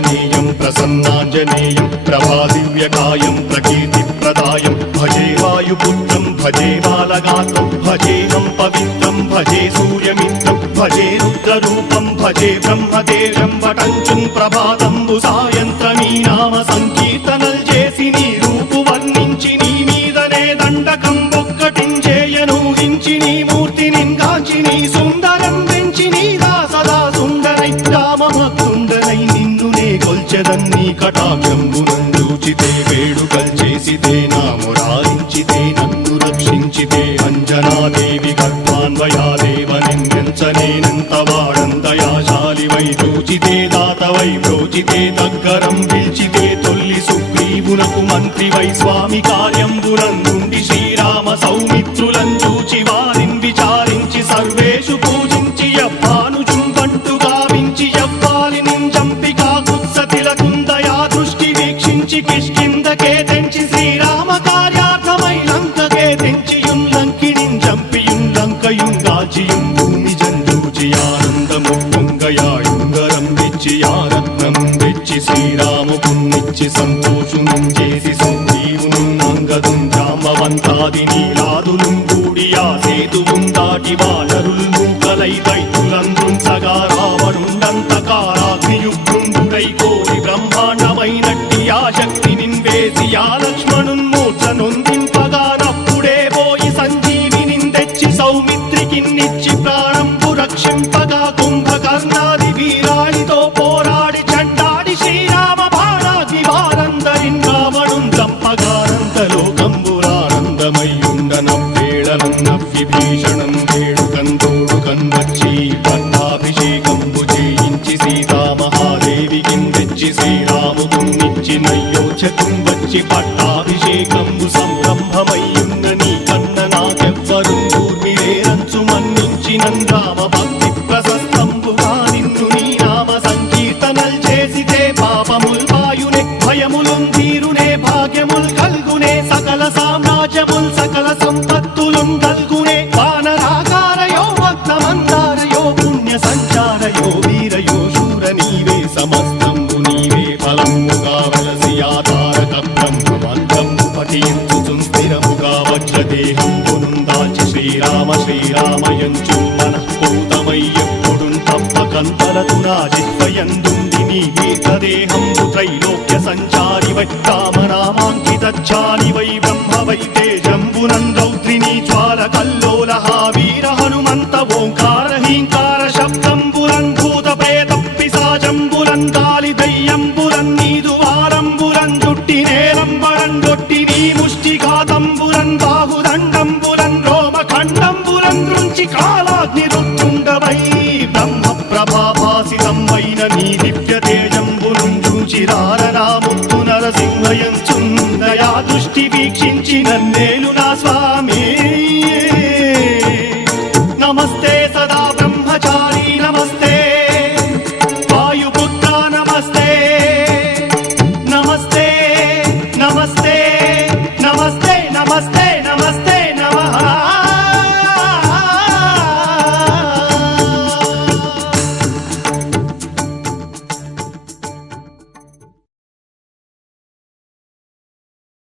ఆంజనేయం ప్రసన్నాంజనేయం ప్రభాదివ్యకాయం ప్రకీర్తిప్రదాయం భజే వాయుపుత్రం భజే బాలగాత్రం భజేహం పవిత్రం భజే సూర్యమిత్రం భజే రుద్రరూపం భజే బ్రహ్మదేవం వటంచుం ప్రభాతంబు సాయంత్రమీ నామ సంకీర్తనల్ చేసి నీ రూపు వర్ణించి నీ మీదనే దండకం ఒక్కటించేయనూహించి నీ మూర్తిని గాంచి నీ సుందరం పెంచి నీ దాసదా సుందరై రామభక్తుండనై నిన్నునే కొల్చెదన్ని కటాక్షంబునందూచితే వేడుకల్ చేసితే నా మురారించితే నన్ను రక్షించితే అంజనాదేవి గర్భాన్వయాదేవ నిన్నెంచనేనంత వాడందయాశాలివై చూచితే దాతవై బ్రోచితే దగ్గరం పిలిచితే తొల్లి సుగ్రీవునకు మంత్రివై స్వామి కార్యంబునందుండి శ్రీరామ సౌమిత్రులం చూచి వారిని విచారించి సర్వేషు పూజించి యవ్వానుజుంబంటు గావించి యవ్వాలిని చంపి కాకుత్సతిలకుందయా దృష్టి వీక్షించి కిష్కిందకే తెంచి శ్రీరామ కార్యార్థమై లంకకే తెంచియుం లంకిణిం చంపియుం లంకయుంగాచియుం భూమి జందూచి ఆనందము పొంగయాయుంగరం తెచ్చి ఆరత్నం తెచ్చి శ్రీరాముకున్నిచ్చి సంతోషునం చేసి సుగ్రీవును అంగదుం జాంబవంతాది నీలాదులు కూడి ఆ సేతువుం దాటి వానరుల్ మూకలై దైత్యులందృంచగా రావణుండంతకారాగ్నియుగ్రుండుడై కోరి బ్రహ్మాండమైనట్టి ఆ శక్తి నిన్వేసి ఆ లక్ష్మణున్ మూర్ఛ నొందింపగా నప్పుడే పోయి సంజీవిని తెచ్చి సౌమిత్రికిన్నిచ్చి ప్రాణంబు రక్షింపగా కుంభకర్ణాది వీరాళితో పోరాడి చండాడి శ్రీరామ బాణాది వారందరిన్ రావణున్ చంపగానందలోకంబురానందమయ్యుండనవ్వేళనన్నవ్విభీషణం వేడుకందోడుకన్ వచ్చి పట్టాభిషేకంబు చేయించి సీతామహాదేవికిన్ తెచ్చి శ్రీరాముకున్నిచ్చి నయ్యోచకం వచ్చి పట్టాభిషేకంబు సంరంభమయ్యున్న నీ కన్న నాకెవ్వరుం దూర్మిరేరంచు మన్నించినన్ రామ భక్తి ప్రశస్తంబుగా నిన్ను నీ నామ సంకీర్తనల్ చేసితే పాపముల్ వాయునే భయములుం తీరునే భాగ్యముల్ కల్గునే సకల సామ్రాజ్యముల్ సకల సంపత్తులుం కల్గునే వానరాకారయో భక్తమందారయో పుణ్య సంచారయో వీరయో శూర నీవే సమస్తంబు నీవే ఫలముగా వలసి ఆధారక బ్రహ్మమంత్రంబు పఠించుచుం స్థిరముగా వజ్రదేహంబునుం దాచి శ్రీరామ శ్రీరామయంచు మనఃపూతమై ఎప్పుడుం తప్పకంతరతు నా జిహ్వయందుండి నీ దీర్ఘదేహంబు త్రైలోక్య సంచారివై రామనామాంకితచ్చారివై బ్రహ్మవై తేజంబునం రౌద్రిణీ జ్వాల కల్లోలహ వీర హనుమంత ఓంకార హీంకార శబ్దంబులం భూత ప్రేత పిశాచంబులం గాలి దయ్యంబులం నీదు వారంబులం జుట్టి నేలంబరం గొట్టి నీ ముష్టిఘాతంబులం బాహుదండంబులం రోమఖండంబులం దృంచి కాలాగ్ని రుత్తుండవై బ్రహ్మ ప్రభాభాసితమైన నీ దివ్య తేజంబులం చూచిరారనాముత్తు నరసింహయంచుందయా దృష్టి వీక్షించి నన్నేలు నా స్వామి